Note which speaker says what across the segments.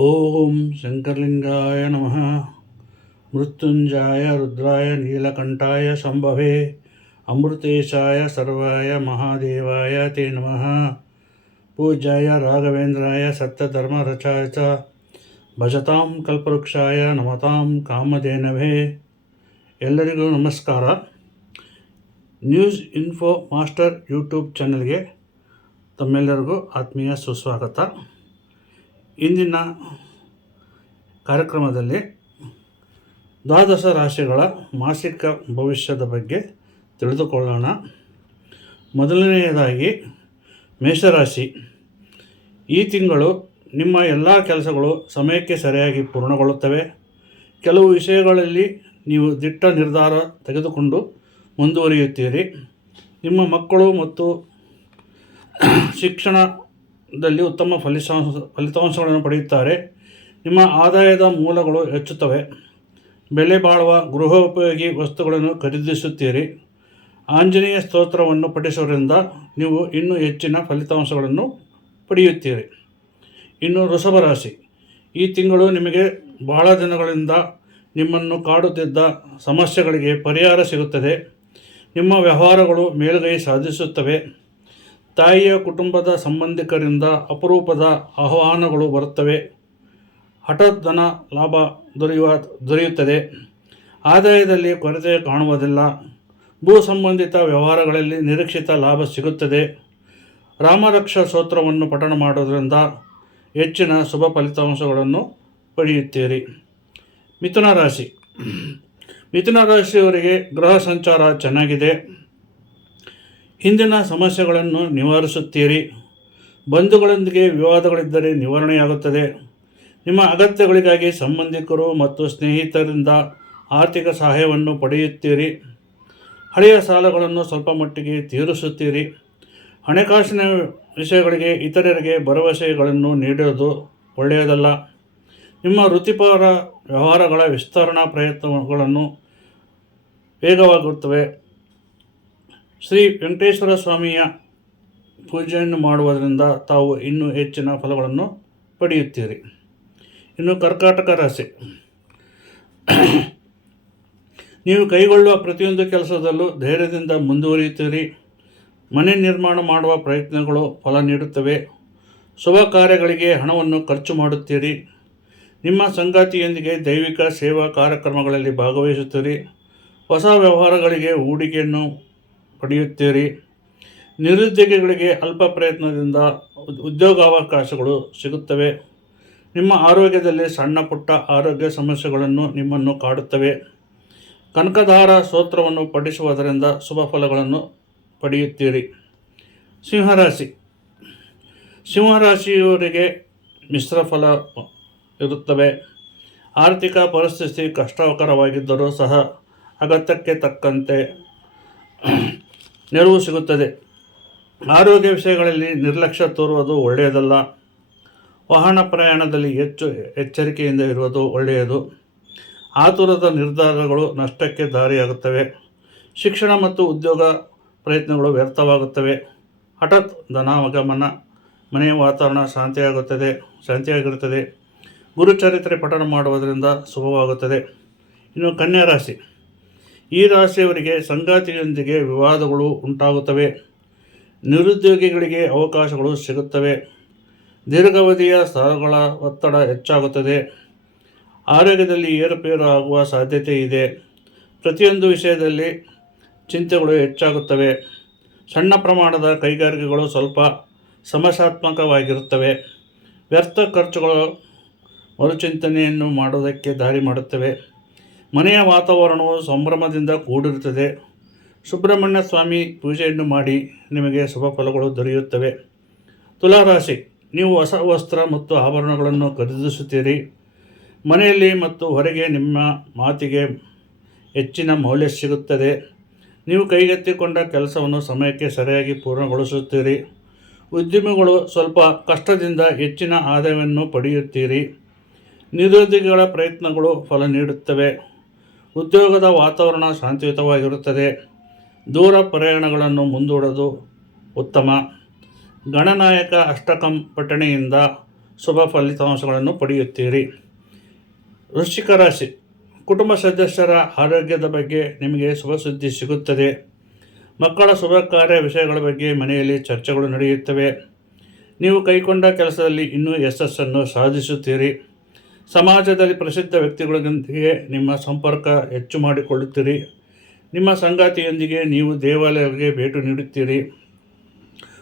Speaker 1: ಓಂ ಶಂಕರಲಿಂಗಾಯ ನಮಃ ಮೃತ್ಯುಂಜಾಯ ರುದ್ರಾಯ ನೀಲಕಂಠಾಯ ಸಂಭವೆ ಅಮೃತೇಶಾಯ ಸರ್ವಾಯ ಮಹಾದೇವಾಯ ತೇ ನಮಃ ಪೂಜ್ಯಾಯ ರಾಘವೇಂದ್ರಾಯ ಸತ್ಯಧರ್ಮರಚಾಯ ಚ ಭಜತಾಂ ಕಲ್ಪವೃಕ್ಷಾಯ ನಮತಾಂ ಕಾಮಧೇನವೇ ಎಲ್ಲರಿಗೂ ನಮಸ್ಕಾರ ನ್ಯೂಸ್ ಇನ್ಫೋ ಮಾಸ್ಟರ್ ಯೂಟ್ಯೂಬ್ ಚಾನಲ್ಗೆ ತಮ್ಮೆಲ್ಲರಿಗೂ ಆತ್ಮೀಯ ಸುಸ್ವಾಗತ ಇಂದಿನ ಕಾರ್ಯಕ್ರಮದಲ್ಲಿ ದ್ವಾದಶ ರಾಶಿಗಳ ಮಾಸಿಕ ಭವಿಷ್ಯದ ಬಗ್ಗೆ ತಿಳಿದುಕೊಳ್ಳೋಣ. ಮೊದಲನೆಯದಾಗಿ ಮೇಷರಾಶಿ. ಈ ತಿಂಗಳು ನಿಮ್ಮ ಎಲ್ಲ ಕೆಲಸಗಳು ಸಮಯಕ್ಕೆ ಸರಿಯಾಗಿ ಪೂರ್ಣಗೊಳ್ಳುತ್ತವೆ. ಕೆಲವು ವಿಷಯಗಳಲ್ಲಿ ನೀವು ದಿಟ್ಟ ನಿರ್ಧಾರ ತೆಗೆದುಕೊಂಡು ಮುಂದುವರಿಯುತ್ತೀರಿ. ನಿಮ್ಮ ಮಕ್ಕಳು ಮತ್ತು ಶಿಕ್ಷಣದಲ್ಲಿ ಉತ್ತಮ ಫಲಿತಾಂಶ, ಫಲಿತಾಂಶಗಳನ್ನು ಪಡೆಯುತ್ತಾರೆ. ನಿಮ್ಮ ಆದಾಯದ ಮೂಲಗಳು ಹೆಚ್ಚುತ್ತವೆ. ಬೆಲೆ ಬಾಳುವ ಗೃಹೋಪಯೋಗಿ ವಸ್ತುಗಳನ್ನು ಖರೀದಿಸುತ್ತೀರಿ. ಆಂಜನೇಯ ಸ್ತೋತ್ರವನ್ನು ಪಠಿಸುವುದರಿಂದ ನೀವು ಇನ್ನೂ ಹೆಚ್ಚಿನ ಫಲಿತಾಂಶಗಳನ್ನು ಪಡೆಯುತ್ತೀರಿ. ಇನ್ನು ವೃಷಭ ರಾಶಿ. ಈ ತಿಂಗಳು ನಿಮಗೆ ಬಹಳ ದಿನಗಳಿಂದ ನಿಮ್ಮನ್ನು ಕಾಡುತ್ತಿದ್ದ ಸಮಸ್ಯೆಗಳಿಗೆ ಪರಿಹಾರ ಸಿಗುತ್ತದೆ. ನಿಮ್ಮ ವ್ಯವಹಾರಗಳು ಮೇಲುಗೈ ಸಾಧಿಸುತ್ತವೆ. ತಾಯಿಯ ಕುಟುಂಬದ ಸಂಬಂಧಿಕರಿಂದ ಅಪರೂಪದ ಆಹ್ವಾನಗಳು ಬರುತ್ತವೆ. ಹಠಾತ್ ಧನ ಲಾಭ ದೊರೆಯುವ, ದೊರೆಯುತ್ತದೆ. ಆದಾಯದಲ್ಲಿ ಕೊರತೆ ಕಾಣುವುದಿಲ್ಲ. ಭೂ ಸಂಬಂಧಿತ ವ್ಯವಹಾರಗಳಲ್ಲಿ ನಿರೀಕ್ಷಿತ ಲಾಭ ಸಿಗುತ್ತದೆ. ರಾಮರಕ್ಷ ಸ್ತೋತ್ರವನ್ನು ಪಠಣ ಮಾಡೋದರಿಂದ ಹೆಚ್ಚಿನ ಶುಭ ಫಲಿತಾಂಶಗಳನ್ನು ಪಡೆಯುತ್ತೀರಿ. ಮಿಥುನ ರಾಶಿ. ಮಿಥುನ ರಾಶಿಯವರಿಗೆ ಗೃಹ ಸಂಚಾರ ಚೆನ್ನಾಗಿದೆ. ಹಿಂದಿನ ಸಮಸ್ಯೆಗಳನ್ನು ನಿವಾರಿಸುತ್ತೀರಿ. ಬಂಧುಗಳೊಂದಿಗೆ ವಿವಾದಗಳಿದ್ದರೆ ನಿವಾರಣೆಯಾಗುತ್ತದೆ. ನಿಮ್ಮ ಅಗತ್ಯಗಳಿಗಾಗಿ ಸಂಬಂಧಿಕರು ಮತ್ತು ಸ್ನೇಹಿತರಿಂದ ಆರ್ಥಿಕ ಸಹಾಯವನ್ನು ಪಡೆಯುತ್ತೀರಿ. ಹಳೆಯ ಸಾಲಗಳನ್ನು ಸ್ವಲ್ಪ ಮಟ್ಟಿಗೆ ತೀರಿಸುತ್ತೀರಿ. ಹಣಕಾಸಿನ ವಿಷಯಗಳಿಗೆ ಇತರರಿಗೆ ಭರವಸೆಗಳನ್ನು ನೀಡುವುದು ಒಳ್ಳೆಯದಲ್ಲ. ನಿಮ್ಮ ವೃತ್ತಿಪರ ವ್ಯವಹಾರಗಳ ವಿಸ್ತರಣಾ ಪ್ರಯತ್ನಗಳನ್ನು ವೇಗವಾಗುತ್ತವೆ ಶ್ರೀ ವೆಂಕಟೇಶ್ವರ ಸ್ವಾಮಿಯ ಪೂಜೆಯನ್ನು ಮಾಡುವುದರಿಂದ ತಾವು ಇನ್ನೂ ಹೆಚ್ಚಿನ ಫಲಗಳನ್ನು ಪಡೆಯುತ್ತೀರಿ. ಇನ್ನು ಕರ್ಕಾಟಕ ರಾಶಿ. ನೀವು ಕೈಗೊಳ್ಳುವ ಪ್ರತಿಯೊಂದು ಕೆಲಸದಲ್ಲೂ ಧೈರ್ಯದಿಂದ ಮುಂದುವರಿಯುತ್ತೀರಿ. ಮನೆ ನಿರ್ಮಾಣ ಮಾಡುವ ಪ್ರಯತ್ನಗಳು ಫಲ ನೀಡುತ್ತವೆ. ಶುಭ ಕಾರ್ಯಗಳಿಗೆ ಹಣವನ್ನು ಖರ್ಚು ಮಾಡುತ್ತೀರಿ. ನಿಮ್ಮ ಸಂಗಾತಿಯೊಂದಿಗೆ ದೈವಿಕ ಸೇವಾ ಕಾರ್ಯಕ್ರಮಗಳಲ್ಲಿ ಭಾಗವಹಿಸುತ್ತೀರಿ. ಹೊಸ ವ್ಯವಹಾರಗಳಿಗೆ ಹೂಡಿಕೆಯನ್ನು ಪಡೆಯುತ್ತೀರಿ. ನಿರುದ್ಯೋಗಿಗಳಿಗೆ ಅಲ್ಪ ಪ್ರಯತ್ನದಿಂದ ಉದ್ಯೋಗಾವಕಾಶಗಳು ಸಿಗುತ್ತವೆ. ನಿಮ್ಮ ಆರೋಗ್ಯದಲ್ಲಿ ಸಣ್ಣ ಪುಟ್ಟ ಆರೋಗ್ಯ ಸಮಸ್ಯೆಗಳನ್ನು ನಿಮ್ಮನ್ನು ಕಾಡುತ್ತವೆ. ಕನಕಧಾರ ಸ್ತೋತ್ರವನ್ನು ಪಠಿಸುವುದರಿಂದ ಶುಭ ಫಲಗಳನ್ನು ಪಡೆಯುತ್ತೀರಿ. ಸಿಂಹರಾಶಿ. ಸಿಂಹರಾಶಿಯವರಿಗೆ ಮಿಶ್ರ ಫಲ ಇರುತ್ತವೆ. ಆರ್ಥಿಕ ಪರಿಸ್ಥಿತಿ ಕಷ್ಟಕರವಾಗಿದ್ದರೂ ಸಹ ಅಗತ್ಯಕ್ಕೆ ತಕ್ಕಂತೆ ನೆರವು ಸಿಗುತ್ತದೆ. ಆರೋಗ್ಯ ವಿಷಯಗಳಲ್ಲಿ ನಿರ್ಲಕ್ಷ್ಯ ತೋರುವುದು ಒಳ್ಳೆಯದಲ್ಲ. ವಾಹನ ಪ್ರಯಾಣದಲ್ಲಿ ಹೆಚ್ಚು ಎಚ್ಚರಿಕೆಯಿಂದ ಇರುವುದು ಒಳ್ಳೆಯದು. ಆತುರದ ನಿರ್ಧಾರಗಳು ನಷ್ಟಕ್ಕೆ ದಾರಿಯಾಗುತ್ತವೆ. ಶಿಕ್ಷಣ ಮತ್ತು ಉದ್ಯೋಗ ಪ್ರಯತ್ನಗಳು ವ್ಯರ್ಥವಾಗುತ್ತವೆ. ಹಠಾತ್ ಧನಾಗಮನ ಮನೆಯ ವಾತಾವರಣ ಶಾಂತಿಯಾಗುತ್ತದೆ, ಶಾಂತಿಯಾಗಿರುತ್ತದೆ. ಗುರುಚರಿತ್ರೆ ಪಠಣ ಮಾಡುವುದರಿಂದ ಶುಭವಾಗುತ್ತದೆ. ಇನ್ನು ಕನ್ಯಾ ರಾಶಿ ಈ ರಾಶಿಯವರಿಗೆ ಸಂಗಾತಿಯೊಂದಿಗೆ ವಿವಾದಗಳು ಉಂಟಾಗುತ್ತವೆ. ನಿರುದ್ಯೋಗಿಗಳಿಗೆ ಅವಕಾಶಗಳು ಸಿಗುತ್ತವೆ. ದೀರ್ಘಾವಧಿಯ ಸ್ಥಳಗಳ ಒತ್ತಡ ಹೆಚ್ಚಾಗುತ್ತದೆ. ಆರೋಗ್ಯದಲ್ಲಿ ಏರುಪೇರು ಆಗುವ ಸಾಧ್ಯತೆ ಇದೆ. ಪ್ರತಿಯೊಂದು ವಿಷಯದಲ್ಲಿ ಚಿಂತೆಗಳು ಹೆಚ್ಚಾಗುತ್ತವೆ. ಸಣ್ಣ ಪ್ರಮಾಣದ ಕೈಗಾರಿಕೆಗಳು ಸ್ವಲ್ಪ ಸಮಸ್ಯಾತ್ಮಕವಾಗಿರುತ್ತವೆ. ವ್ಯರ್ಥ ಖರ್ಚುಗಳು ಮರುಚಿಂತನೆಯನ್ನು ಮಾಡುವುದಕ್ಕೆ ದಾರಿ ಮಾಡುತ್ತವೆ. ಮನೆಯ ವಾತಾವರಣವು ಸಂಭ್ರಮದಿಂದ ಕೂಡಿರುತ್ತದೆ. ಸುಬ್ರಹ್ಮಣ್ಯ ಸ್ವಾಮಿ ಪೂಜೆಯನ್ನು ಮಾಡಿ ನಿಮಗೆ ಶುಭ ಫಲಗಳು ದೊರೆಯುತ್ತವೆ. ತುಲಾರಾಶಿ, ನೀವು ಹೊಸ ವಸ್ತ್ರ ಮತ್ತು ಆಭರಣಗಳನ್ನು ಖರೀದಿಸುತ್ತೀರಿ. ಮನೆಯಲ್ಲಿ ಮತ್ತು ಹೊರಗೆ ನಿಮ್ಮ ಮಾತಿಗೆ ಹೆಚ್ಚಿನ ಮೌಲ್ಯ ಸಿಗುತ್ತದೆ. ನೀವು ಕೈಗೆತ್ತಿಕೊಂಡ ಕೆಲಸವನ್ನು ಸಮಯಕ್ಕೆ ಸರಿಯಾಗಿ ಪೂರ್ಣಗೊಳಿಸುತ್ತೀರಿ. ಉದ್ಯಮಿಗಳು ಸ್ವಲ್ಪ ಕಷ್ಟದಿಂದ ಹೆಚ್ಚಿನ ಆದಾಯವನ್ನು ಪಡೆಯುತ್ತೀರಿ. ನಿರುದ್ಯೋಗಿಗಳ ಪ್ರಯತ್ನಗಳು ಫಲ ನೀಡುತ್ತವೆ. ಉದ್ಯೋಗದ ವಾತಾವರಣ ಶಾಂತಿಯುತವಾಗಿರುತ್ತದೆ. ದೂರ ಪ್ರಯಾಣಗಳನ್ನು ಮುಂದೂಡೋದು ಉತ್ತಮ. ಗಣನಾಯಕ ಅಷ್ಟಕಂ ಪಟ್ಟಣೆಯಿಂದ ಶುಭ ಫಲಿತಾಂಶಗಳನ್ನು ಪಡೆಯುತ್ತೀರಿ. ವೃಶ್ಚಿಕ ರಾಶಿ. ಕುಟುಂಬ ಸದಸ್ಯರ ಆರೋಗ್ಯದ ಬಗ್ಗೆ ನಿಮಗೆ ಶುಭ ಸುದ್ದಿ ಸಿಗುತ್ತದೆ. ಮಕ್ಕಳ ಶುಭ ಕಾರ್ಯ ವಿಷಯಗಳ ಬಗ್ಗೆ ಮನೆಯಲ್ಲಿ ಚರ್ಚೆಗಳು ನಡೆಯುತ್ತವೆ. ನೀವು ಕೈಗೊಂಡ ಕೆಲಸದಲ್ಲಿ ಇನ್ನೂ ಯಶಸ್ಸನ್ನು ಸಾಧಿಸುತ್ತೀರಿ. ಸಮಾಜದಲ್ಲಿ ಪ್ರಸಿದ್ಧ ವ್ಯಕ್ತಿಗಳೊಂದಿಗೆ ನಿಮ್ಮ ಸಂಪರ್ಕ ಹೆಚ್ಚು ಮಾಡಿಕೊಳ್ಳುತ್ತೀರಿ. ನಿಮ್ಮ ಸಂಗಾತಿಯೊಂದಿಗೆ ನೀವು ದೇವಾಲಯಗಳಿಗೆ ಭೇಟಿ ನೀಡುತ್ತೀರಿ.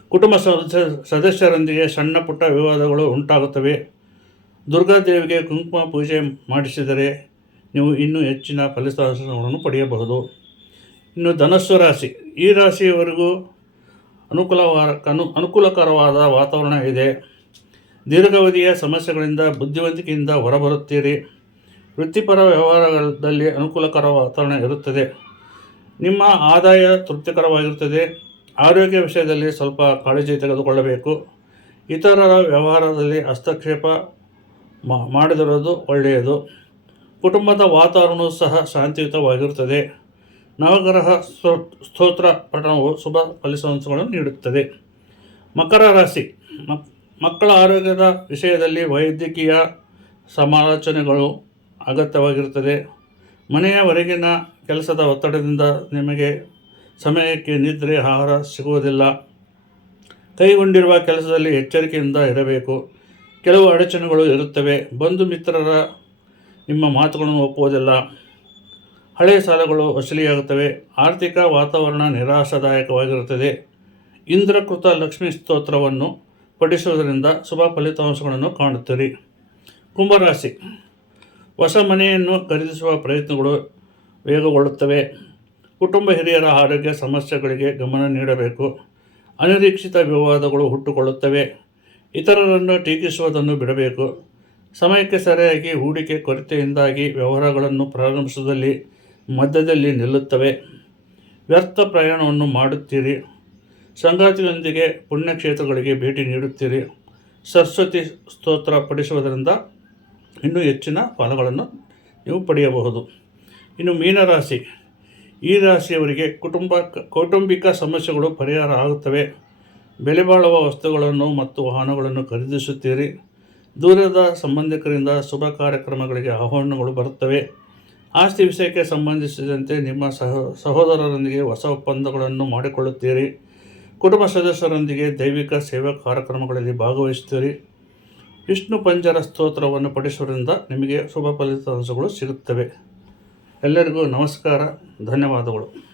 Speaker 1: ಕುಟುಂಬ ಸದಸ್ಯ, ಸದಸ್ಯರೊಂದಿಗೆ ಸಣ್ಣ ಪುಟ್ಟ ವಿವಾದಗಳು ಉಂಟಾಗುತ್ತವೆ. ದುರ್ಗಾದೇವಿಗೆ ಕುಂಕುಮ ಪೂಜೆ ಮಾಡಿಸಿದರೆ ನೀವು ಇನ್ನೂ ಹೆಚ್ಚಿನ ಫಲಿತಾಂಶಗಳನ್ನು ಪಡೆಯಬಹುದು. ಇನ್ನು ಧನಸ್ಸು ರಾಶಿ. ಈ ರಾಶಿಯವರೆಗೂ ಅನುಕೂಲವಾರ, ಅನು, ಅನುಕೂಲಕರವಾದ ವಾತಾವರಣ ಇದೆ. ದೀರ್ಘಾವಧಿಯ ಸಮಸ್ಯೆಗಳಿಂದ ಬುದ್ಧಿವಂತಿಕೆಯಿಂದ ಹೊರಬರುತ್ತೀರಿ. ವೃತ್ತಿಪರ ವ್ಯವಹಾರಗಳಲ್ಲಿ ಅನುಕೂಲಕರ ವಾತಾವರಣ ಇರುತ್ತದೆ. ನಿಮ್ಮ ಆದಾಯ ತೃಪ್ತಿಕರವಾಗಿರುತ್ತದೆ. ಆರೋಗ್ಯ ವಿಷಯದಲ್ಲಿ ಸ್ವಲ್ಪ ಕಾಳಜಿ ತೆಗೆದುಕೊಳ್ಳಬೇಕು. ಇತರರ ವ್ಯವಹಾರದಲ್ಲಿ ಹಸ್ತಕ್ಷೇಪ ಮಾಡದಿರೋದು ಒಳ್ಳೆಯದು. ಕುಟುಂಬದ ವಾತಾವರಣವೂ ಸಹ ಶಾಂತಿಯುತವಾಗಿರುತ್ತದೆ. ನವಗ್ರಹ ಸ್ತೋ- ಸ್ತೋತ್ರ ಪಠಣವು ಶುಭ ಫಲಿತಾಂಶಗಳನ್ನು ನೀಡುತ್ತದೆ. ಮಕರ ರಾಶಿ. ಮಕ್ಕಳ ಆರೋಗ್ಯದ ವಿಷಯದಲ್ಲಿ ವೈದ್ಯಕೀಯ ಸಮಾಲೋಚನೆಗಳು ಅಗತ್ಯವಾಗಿರುತ್ತದೆ. ಮನೆಯ ಹೊರಗಿನ ಕೆಲಸದ ಒತ್ತಡದಿಂದ ನಿಮಗೆ ಸಮಯಕ್ಕೆ ನಿದ್ರೆ ಆಹಾರ ಸಿಗುವುದಿಲ್ಲ. ಕೈಗೊಂಡಿರುವ ಕೆಲಸದಲ್ಲಿ ಎಚ್ಚರಿಕೆಯಿಂದ ಇರಬೇಕು. ಕೆಲವು ಅಡಚಣೆಗಳು ಇರುತ್ತವೆ. ಬಂಧು ಮಿತ್ರರ ನಿಮ್ಮ ಮಾತುಗಳನ್ನು ಒಪ್ಪುವುದಿಲ್ಲ. ಹಳೆಯ ಸಾಲಗಳು ವಸೂಲಿಯಾಗುತ್ತವೆ. ಆರ್ಥಿಕ ವಾತಾವರಣ ನಿರಾಶಾದಾಯಕವಾಗಿರುತ್ತದೆ. ಇಂದ್ರಕೃತ ಲಕ್ಷ್ಮೀ ಸ್ತೋತ್ರವನ್ನು ಪಠಿಸುವುದರಿಂದ ಶುಭ ಫಲಿತಾಂಶಗಳನ್ನು ಕಾಣುತ್ತೀರಿ. ಕುಂಭರಾಶಿ. ಹೊಸ ಮನೆಯನ್ನು ಖರೀದಿಸುವ ಪ್ರಯತ್ನಗಳು ವೇಗಗೊಳ್ಳುತ್ತವೆ. ಕುಟುಂಬ ಹಿರಿಯರ ಆರೋಗ್ಯ ಸಮಸ್ಯೆಗಳಿಗೆ ಗಮನ ನೀಡಬೇಕು. ಅನಿರೀಕ್ಷಿತ ವಿವಾದಗಳು ಹುಟ್ಟುಕೊಳ್ಳುತ್ತವೆ. ಇತರರನ್ನು ಟೀಕಿಸುವುದನ್ನು ಬಿಡಬೇಕು. ಸಮಯಕ್ಕೆ ಸರಿಯಾಗಿ ಹೂಡಿಕೆ ಕೊರತೆಯಿಂದಾಗಿ ವ್ಯವಹಾರಗಳನ್ನು ಪ್ರಾರಂಭಿಸುವುದಲ್ಲಿ ಮಧ್ಯದಲ್ಲಿ ನಿಲ್ಲುತ್ತವೆ. ವ್ಯರ್ಥ ಪ್ರಯಾಣವನ್ನು ಮಾಡುತ್ತೀರಿ. ಸಂಗಾತಿಯೊಂದಿಗೆ ಪುಣ್ಯಕ್ಷೇತ್ರಗಳಿಗೆ ಭೇಟಿ ನೀಡುತ್ತೀರಿ. ಸರಸ್ವತಿ ಸ್ತೋತ್ರ ಪಡಿಸುವುದರಿಂದ ಇನ್ನೂ ಹೆಚ್ಚಿನ ಫಲಗಳನ್ನು ನೀವು ಪಡೆಯಬಹುದು. ಇನ್ನು ಮೀನರಾಶಿ. ಈ ರಾಶಿಯವರಿಗೆ ಕುಟುಂಬ ಕೌಟುಂಬಿಕ ಸಮಸ್ಯೆಗಳು ಪರಿಹಾರ ಆಗುತ್ತವೆ. ಬೆಲೆ ಬಾಳುವ ವಸ್ತುಗಳನ್ನು ಮತ್ತು ವಾಹನಗಳನ್ನು ಖರೀದಿಸುತ್ತೀರಿ. ದೂರದ ಸಂಬಂಧಿಕರಿಂದ ಶುಭ ಕಾರ್ಯಕ್ರಮಗಳಿಗೆ ಆಹ್ವಾನಗಳು ಬರುತ್ತವೆ. ಆಸ್ತಿ ವಿಷಯಕ್ಕೆ ಸಂಬಂಧಿಸಿದಂತೆ ನಿಮ್ಮ ಸಹ, ಸಹೋದರರೊಂದಿಗೆ ಹೊಸ ಒಪ್ಪಂದಗಳನ್ನು ಮಾಡಿಕೊಳ್ಳುತ್ತೀರಿ. ಕುಟುಂಬ ಸದಸ್ಯರೊಂದಿಗೆ ದೈವಿಕ ಸೇವಾ ಕಾರ್ಯಕ್ರಮಗಳಲ್ಲಿ ಭಾಗವಹಿಸುತ್ತೀರಿ. ವಿಷ್ಣು ಪಂಜರ ಸ್ತೋತ್ರವನ್ನು ಪಠಿಸುವುದರಿಂದ ನಿಮಗೆ ಶುಭ ಫಲಿತಾಂಶಗಳು ಸಿಗುತ್ತವೆ. ಎಲ್ಲರಿಗೂ ನಮಸ್ಕಾರ, ಧನ್ಯವಾದಗಳು.